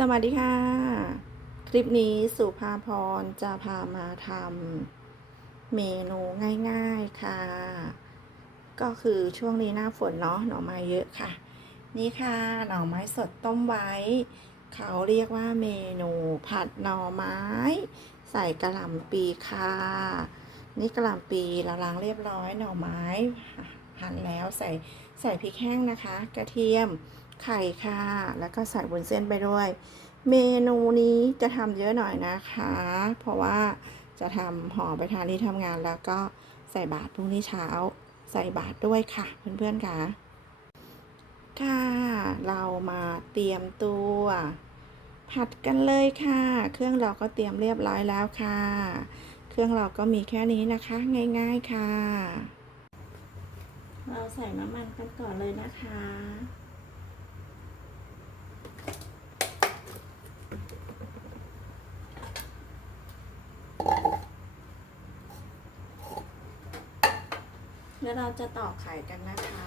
สวัสดีค่ะ คลิปนี้สุภาพรจะพามาทำเมนูง่ายๆค่ะ ก็คือช่วงนี้หน้าฝนเนาะหน่อไม้เยอะค่ะ นี่ค่ะหน่อไม้สดต้มไว้ เขาเรียกว่าเมนูผัดหน่อไม้ ใส่กระหล่ำปีค่ะ นี่กระหล่ำปีเราล้างเรียบร้อยหน่อไม้หั่นแล้วใส่ใส่พริกแห้งนะคะ กระเทียม ไข่ค่ะ แล้วก็ใส่บนเส้นไปด้วย เมนูนี้จะทำเยอะหน่อยนะคะ เพราะว่าจะทำห่อไปทานที่ทำงานแล้วก็ใส่บาตรพรุ่งนี้เช้า ใส่บาตรด้วยค่ะ เพื่อนๆค่ะค่ะเรามาเตรียมตัว ผัดกันเลยค่ะ เครื่องเราก็เตรียมเรียบร้อยแล้วค่ะ เครื่องเราก็มีแค่นี้นะคะ ง่าย ๆค่ะ เราใส่น้ำมันกันก่อนเลยนะคะ แล้วเราจะตอกไข่กันนะคะ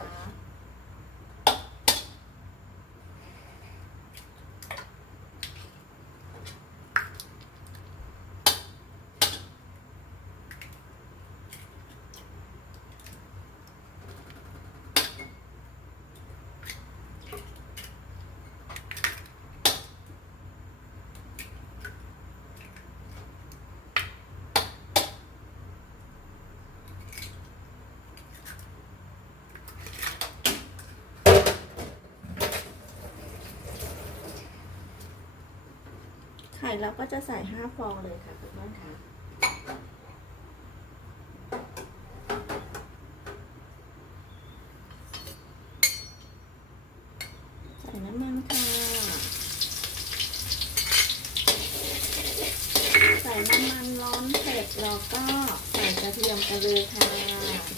เราก็จะใส่ห้าฟองเลยค่ะคุณพ่อคะใส่น้ำมันค่ะ ใส่น้ำมันร้อนเสร็จเราก็ใส่กระเทียมกันเลยค่ะ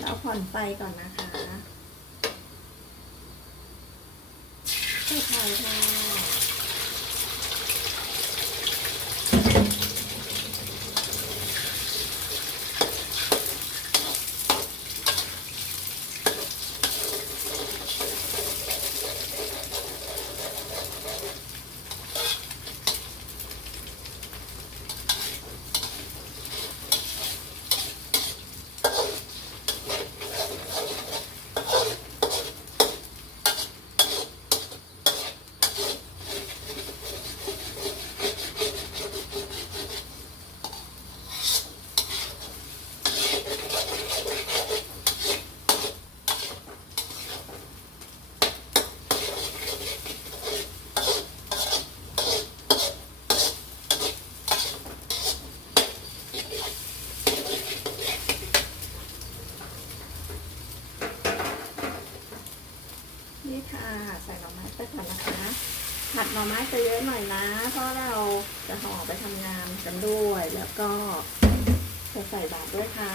เราผ่อน ไฟก่อนนะคะใส่ไข่ค่ะ ค่ะ ใส่หน่อไม้ไปก่อนนะคะผัดหน่อไม้จะเยอะหน่อยนะ เพราะเราจะห่อไปทำงานกันด้วย แล้วก็จะใส่บาตรด้วยค่ะ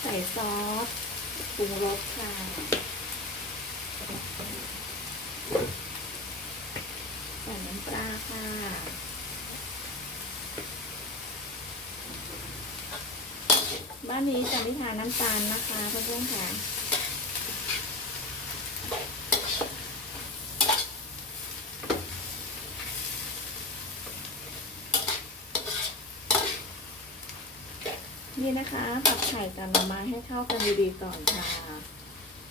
ใส่ซอส ปรุงรสค่ะ ใส่น้ำปลาค่ะ บ้านนี้จะไม่ทานน้ำตาลนะคะเพื่อนๆค่ะ นี่นะคะ ผัดไข่กับหน่อไม้ให้เข้ากันดีๆก่อนค่ะ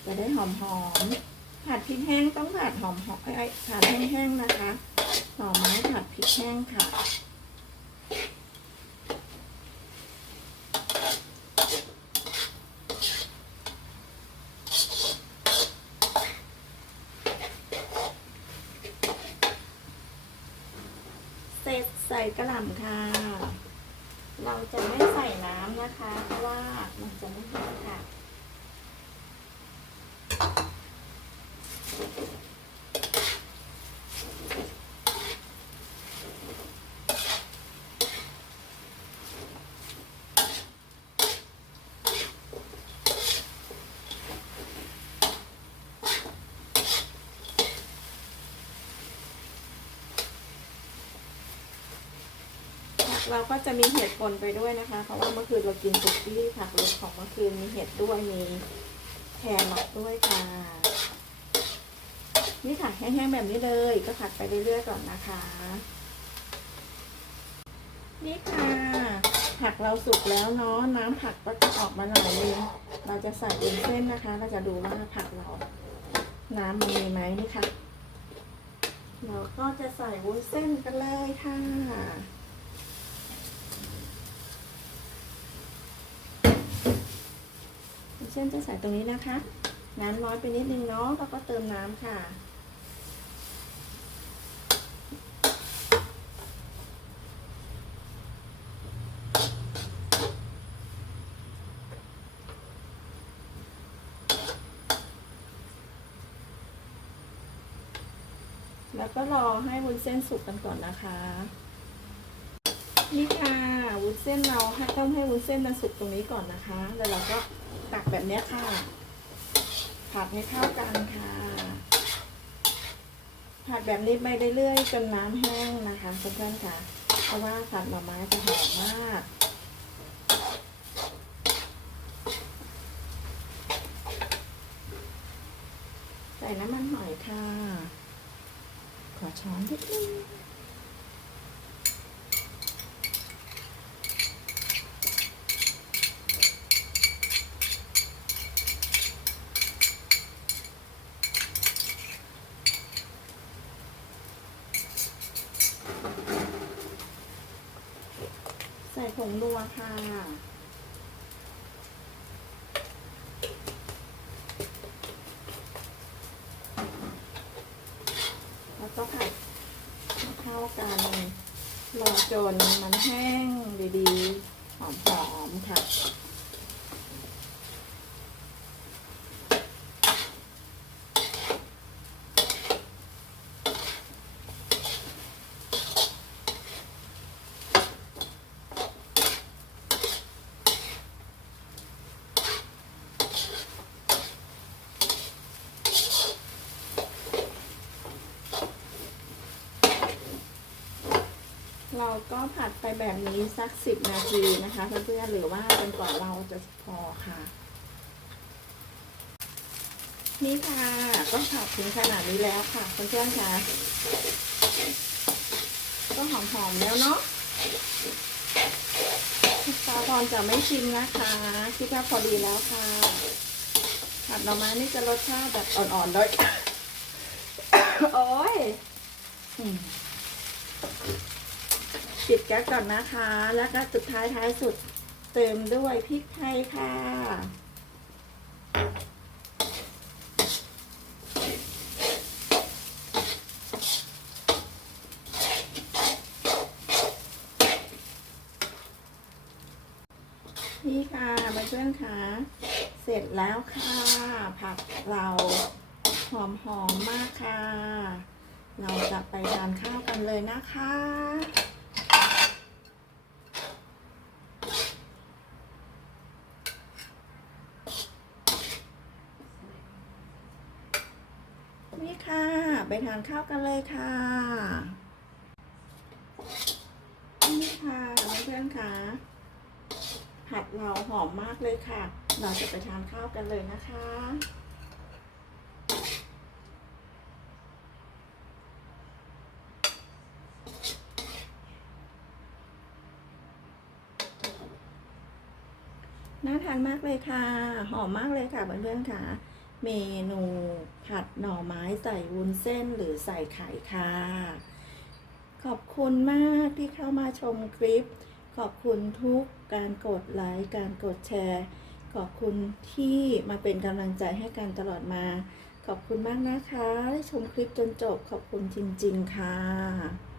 จะได้หอมๆ ผัดพริกแห้งต้องผัดหอมๆไอ้ผัดแห้งๆนะคะ หน่อไม้ผัดพริกแห้งค่ะเสร็จใส่กระหล่ำค่ะ เราจะไม่ใส่น้ำนะคะ เพราะว่ามันจะไม่เผ็ดค่ะ เราก็จะมีเห็ดปนไปด้วยนะคะ เพราะว่าเมื่อคืนเรากินสุกี้ผักรสของเมื่อคืนมีเห็ดด้วยมีแครอทด้วยค่ะนี่ค่ะแห้งๆแบบนี้เลยก็ผัดไปเรื่อยๆก่อนนะคะ นี่ค่ะ ผักเราสุกแล้วเนาะน้ำผักก็จะออกมาหน่อยนึงเราจะใส่เป็นเส้นนะคะ เราจะดูว่าผักเรา น้ำมันมีไหมนี่ค่ะเราก็จะใส่วุ้นเส้นกันเลยค่ะ วุ้น เส้นจะใส่ตรงนี้นะคะ น้ำน้อยไปนิดนึงเนาะแล้วก็เติมน้ำค่ะ แล้วก็รอให้วุ้นเส้นสุกกันก่อนนะคะ นี่ค่ะวุ้นเส้นเราให้ต้องให้วุ้นเส้นมันสุกตรงนี้ก่อนนะคะ แล้วเราก็ตักแบบนี้ค่ะ ผัดให้เข้ากันค่ะ ผัดแบบนี้ไปเรื่อยๆจนน้ำแห้งนะคะเพื่อนๆค่ะ เพราะว่าผัดหน่อไม้จะหอมมากใส่น้ำมันหอยค่ะ ขอช้อนนิดนึง ส่ผงนัวค่ะ แล้วก็ผัดเข้ากันรอจนมันแห้งดีๆ หอมๆค่ะ เราก็ผัดไปแบบนี้สักสิบนาทีนะคะเพื่อนๆหรือว่าจนกว่าเราจะพอค่ะ นี่ค่ะก็ผัดถึงขนาดนี้แล้วค่ะเพื่อนๆค่ะก็หอมๆแล้วเนาะตาพรจะไม่ชิมนะคะคิดว่าพอดีแล้วค่ะผัดหน่อไม้นี่จะรสชาติแบบอ่อนๆด้วย โอ้ย ปิดแก๊สก่อนนะคะ แล้วก็สุดท้ายท้ายสุดเติมด้วยพริกไทยค่ะ นี่ค่ะเพื่อนๆค่ะเสร็จแล้วค่ะ ผักเราหอมหอมๆมากค่ะ เราจะไปทานข้าวกันเลยนะคะ ค่ะ ไปทานข้าวกันเลยค่ะนี่ค่ะเพื่อนๆค่ะผัดเราหอมมากเลยค่ะ เราจะไปทานข้าวกันเลยนะคะน่าทานมากเลยค่ะ หอมมากเลยค่ะเพื่อนๆค่ะ เมนูผัดหน่อไม้ใส่วุ้นเส้นหรือใส่ไข่ค่ะ ขอบคุณมากที่เข้ามาชมคลิป ขอบคุณทุกการกดไลค์ การกดแชร์ ขอบคุณที่มาเป็นกำลังใจให้กันตลอดมา ขอบคุณมากนะคะ ได้ชมคลิปจนจบ ขอบคุณจริง ๆ ค่ะ